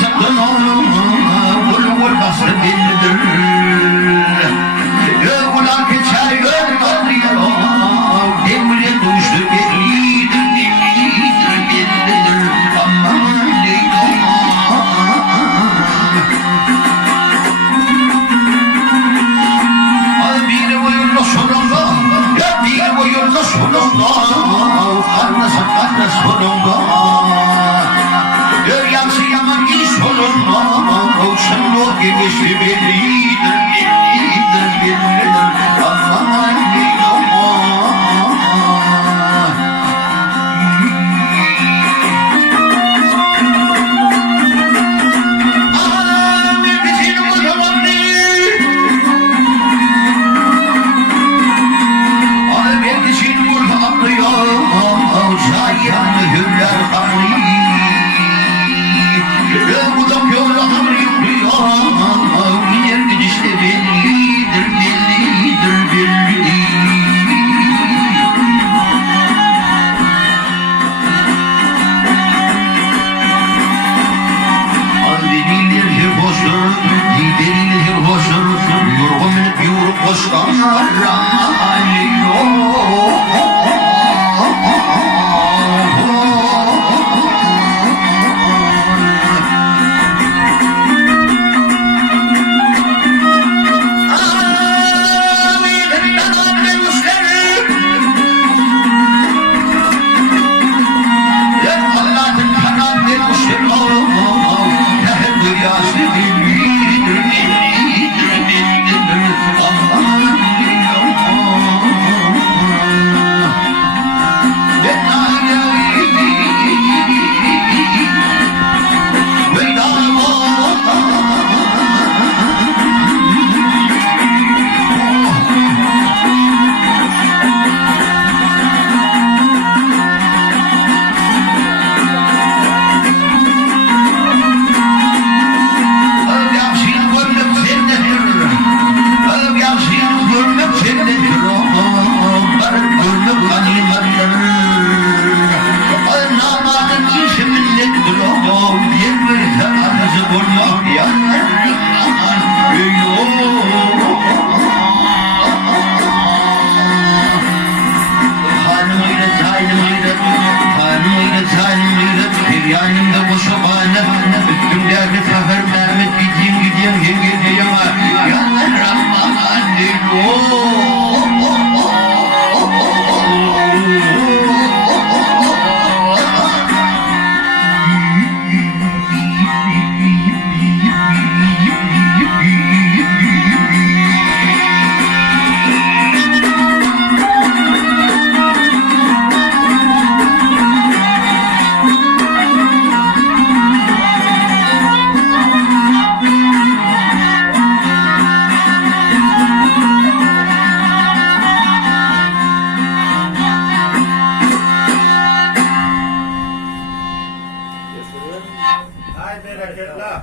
sakın vur bası bellidir. Ulan geçer gönül alıyor, demire düştü bellidir, bellidir. Aman Leyla. Bir boyunla sonunda, bir boyunla sonunda, karna sonunda. Yansın yaman iş sonunda, sen o gibisi bellidir, bellidir, bellidir. Aman Leyla. Yanımda bu sabahına bütün derdi kahır Mehmet gideyim yanlar Rahman Hay bereketler.